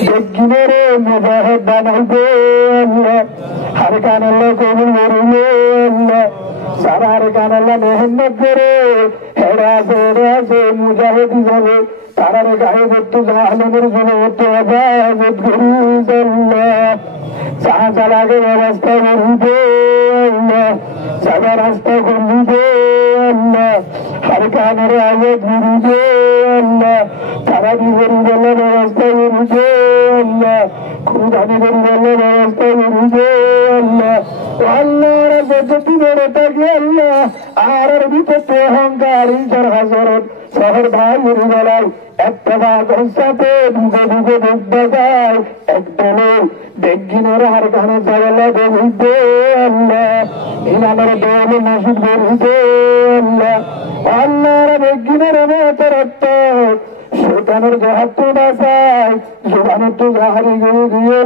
বেগিনেরে মুজাহিদ বানাইবে আল্লাহ হর কান আল্লাহ কবুল করবে আল্লাহ সারার কান আল্লাহ মেহনত করে হেরাছে মুজাহিদ হিসাবে তারার গায়ে বর্তু জাহালেমের জনবর্তু আজাদ করিস আল্লাহ চা চালাকে ব্যবস্থা করিবে আল্লাহ সাদা রাস্তা করিবে আল্লাহ হর কানের আজাদ করিবে আল্লাহ তারা বিবরী বলে ব্যবস্থা করিবে আল্লাহ খুদানি করি বলে ব্যবস্থা করিবে আল্লাহ আল্লাহর যদি বেড়ে থাকে আল্লাহ আর বিপত্তি অহংকার ইনসার হাজরত শহর ভাই বেলায় একটা বাঘের সাথে ঢুকে ঢুকে ঢুকতে যায় একদলে বেগিনের আর কানে চাগলা বেরিতে আল্লাহ ইনামের দোল মসজিদ বেরিতে আল্লাহ আল্লাহর বেগিনের মেয়ের রক্ত শৈতানের জাহাজ তো বাঁচায় জোবানের তো জাহারি গরু দিয়ে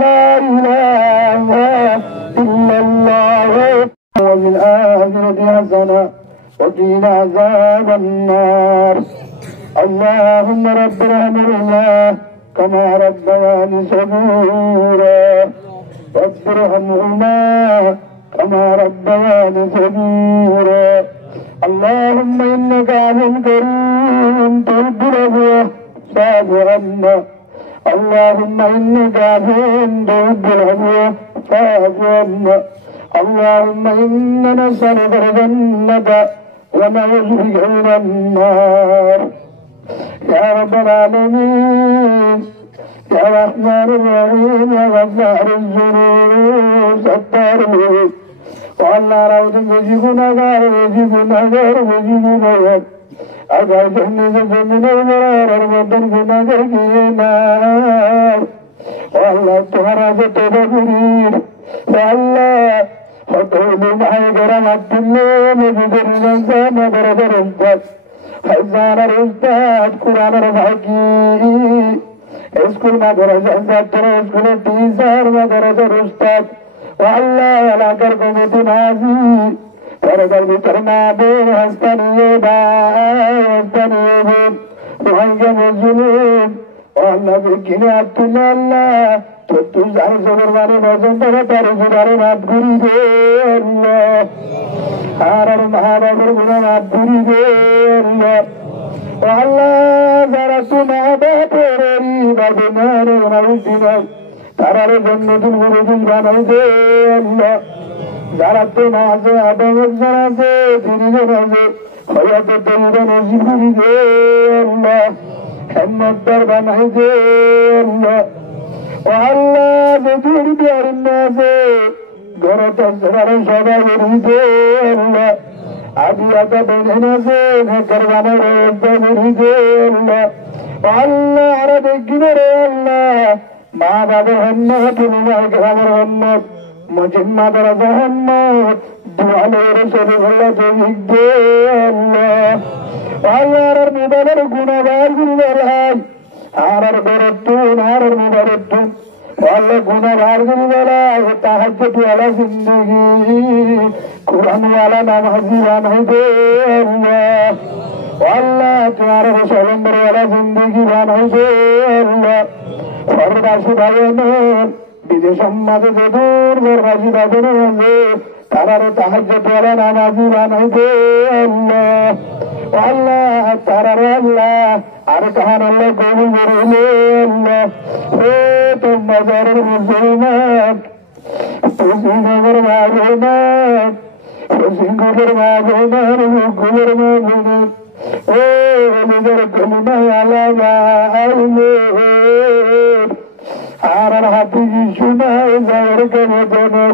وبالآخرة حسنة وقنا عذاب النار اللهم رب ارحمهما كما ربياني صغيرا رب ارحمهما كما ربياني صغيرا اللهم إنك عفو كريم تحب العفو فاعف عنا اللهم إنك عفو تحب العفو فاعف عنا اللهم إنا نسألك الجنة ونعوذ بك من النار يا رب العالمين يا رحمن الرحيم يا غفار الذنوب ستار العيوب والله راود وجهنا غار وجهنا غار وجهنا غار أجل جنة جنة المرار المدن جنة جنة والله تمہارا سے توبہ کریر والله وقولوا معي كرامة الله مجدر الإنسان درجة الرزق خزان الرزق قرآن الحكي اسكول ما درجة الزاتر اسكول التيسار ما درجة الرزق والله ولا كركم تنازي درجة البترنا بين هستاني هستاني وعنجم الظلوم والله بكني عبدالله الله তুই জানি জোরের বাড়ি নজন ধরে তার জোরে মাত ঘুরি দে আর মহানগর গুলো মাত ঘুরি দে আল্লাহ যারা তোমা বাপেরি বাবনার বানাইছি নাই তারারে জন্মদিন গুরুদিন বানাই দে আল্লাহ যারা তোমা আছে আদমের জন আছে তিনজন আছে হয়তো তোমরা নজির ঘুরি দে আল্লাহ হেম্মতদার বানাই দে আল্লাহ আল্লাহ বেদুর বিয়ার নাজে ঘরত সবারে সবাই বেরিয়ে আল্লাহ আদিয়াটা বেঁধে নাজে করবানের বেরিয়ে আল্লাহ আল্লাহ আরে দেখিনে রে আল্লাহ মা বাবার হন্নত তুমি গ্রামের হন্নত মজিম্মা দরজা হন্নত দুয়ালের শরীর হল্লা জমিক দে আল্লাহ আল্লাহর মোবাইলের গুণাগার গুণাগার आरर बरतून आरर मुबारतून वाले गुनाहगार वाला तहज्जुद वाला जिंदगी कुरान वाला नमाजी नहीं दे अल्लाह अल्लाह तुम्हारे रसूलंबर वाला जिंदगी नहीं दे अल्लाह फरदाशी भाइयों विदेश सम्माद से दूर फरदाशी भाइयों ने तारा तहज्जुद वाला नमाजी नहीं दे अल्लाह अल्लाह तारा अल्लाह আর কাহান আল্লাহ কবুল করলে আল্লাহ ও তোর নজরের মুসলমান কুশিনগর মাগনার কুশিনগর মাগনার মুকুলের মাগনার ও নিজের কলিমা আলাদা আইলে আর হাতি শোনায় যাওয়ার কেমন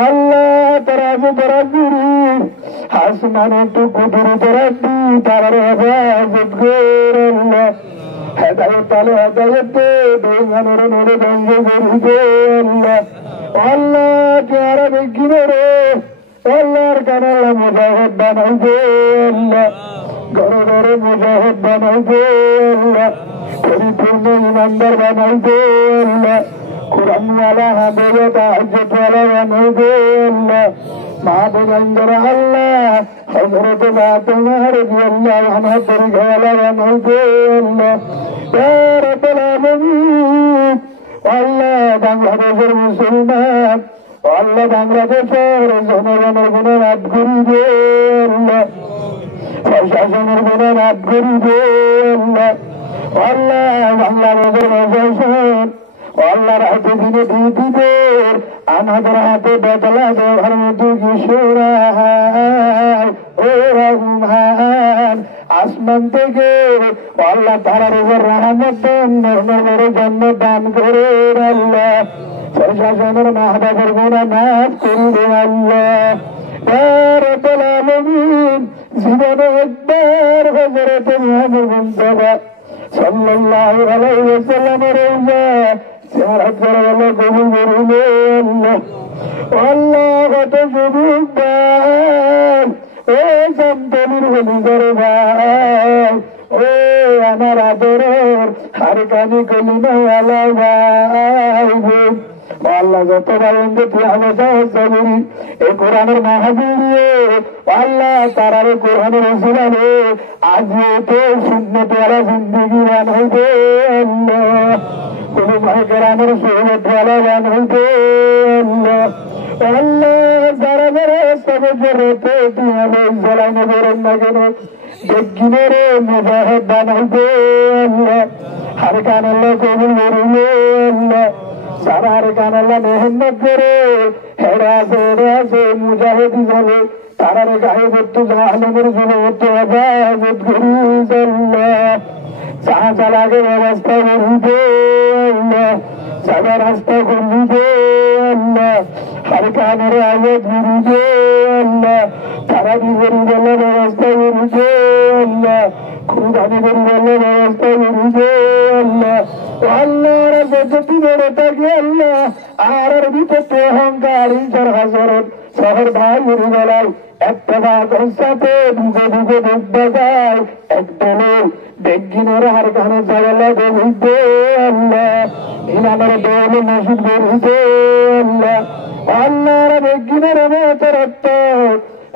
আল্লাহ তারা তারা গুরু আসমানে তো কুদুর তরাবি তার হেফাজত কর আল্লাহ হেদায়েত আলো হেদায়েত বেঈমানের নরে ধ্বংস করে দে আল্লাহ আল্লাহ যারা বেগিনে রে আল্লাহর কানাল্লাহ মুজাহিদ বানাই দে আল্লাহ ঘরে ঘরে মুজাহিদ বানাই দে আল্লাহ পরিপূর্ণ ইমানদার বানাই দে আল্লাহ কুরআন ওয়ালা হাদিয়া তাহাজ্জুদ ওয়ালা বানাই দে আল্লাহ মাহবুবঙ্গর আল্লাহ হযরত ফাতেমা রাদিয়াল্লাহু আনহা পরিগালা বানাই দে আল্লাহ ইয়া রাব্বুল আলামিন আল্লাহ বাংলাদেশের মুসলমান, আল্লাহ বাংলাদেশের জনগণের গুণে রাত করিবে আল্লাহ, প্রশাসনের গুণে রাত করিবে আল্লাহ, আল্লাহ বাংলাদেশের প্রশাসন আল্লাহর হাতে দিনে দিবে, আমাদের হাতে বদলা দেওয়ার মতো কিশোরা ও রহমান, আসমান থেকে আল্লাহ তারার উপর রহমত নজরে জন্ম দান করে আল্লাহ, প্রশাসনের মাহবাবের গুণা মাফ করবে আল্লাহ। রব্বুল আলামিন, জীবনে একবার হযরত মুহাম্মদ মুস্তাফা সাল্লাল্লাহু আলাইহি ওয়াসাল্লামের রওজা জিয়ারত করে আল্লাহ কবুল করুন আল্লাহ। আল্লাহ কত যুবক ভাই, ও জামতলির হলিগর ভাই, ও আমার আদরের হারকানি কলিমাওয়ালা ভাই, আল্লাহ যত পারেন যে তুই আমাদের এই কোরআনের মাহফিল দিয়ে আল্লাহ তারার কোরআনের উসিলানে আজকে তো সুন্নতওয়ালা জিন্দেগি বানাইবে আল্লাহ, কোন মাহকেরামের সুন্নতওয়ালা বানাইবে আল্লাহ। আল্লাহ যারা যারা সবজরতে দিয়ালে জ্বালানো করেন না কেন দেখিনের মুজাহিদ বানাইবে আল্লাহ, হার কান আল্লাহ কবুল করবে আল্লাহ, সারার কান আল্লাহ মেহনত করে হেরা আছে মুজাহিদ হিসাবে তারার গায়ে বর্তু জাহালের জন্য বর্তু আবাদ করি আল্লাহ, যাহা চালাকে ব্যবস্থা করিবে আল্লাহ, যারা রাস্তা করিবে আল্লাহ, হার কানের আওয়াজ করিবে আল্লাহ, তারা বিজয়ী বলে ব্যবস্থা করিবে আল্লাহ, খুদানি করি বলে ব্যবস্থা করিবে আল্লাহ। আল্লাহর যদি বেড়ে থাকে আল্লাহ আর বিপত্তি অহংকার ইনসার হাজরত শহর ভাই বেলায় একটা বাঘের সাথে ঢুকে ঢুকে ঢুকতে যায় একদলে বেগিনের হার কানে চাগলা দেবে আল্লাহ, ইনামের দোল মসজিদ বেরিয়ে আল্লাহ, আল্লাহর বেগিনের রক্ত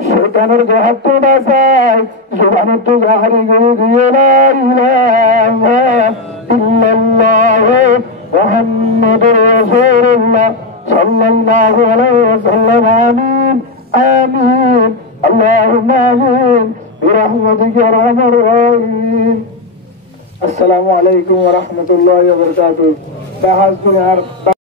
শয়তানের হাত বাঁচায়, জোবানের তো জাহারি গরু দিয়ে না ইলাহা ইল্লাল্লাহ মুহাম্মাদুর রাসূলুল্লাহ সাল্লাল্লাহু আলাইহি ওয়াসাল্লাম। আমিন আমিন আল্লাহুম্মা আমিন বিরহমাতিকা ইয়া আরহামার রাহিমিন। আসসালামু আলাইকুম ওয়া রাহমাতুল্লাহি ওয়া বারাকাতুহু।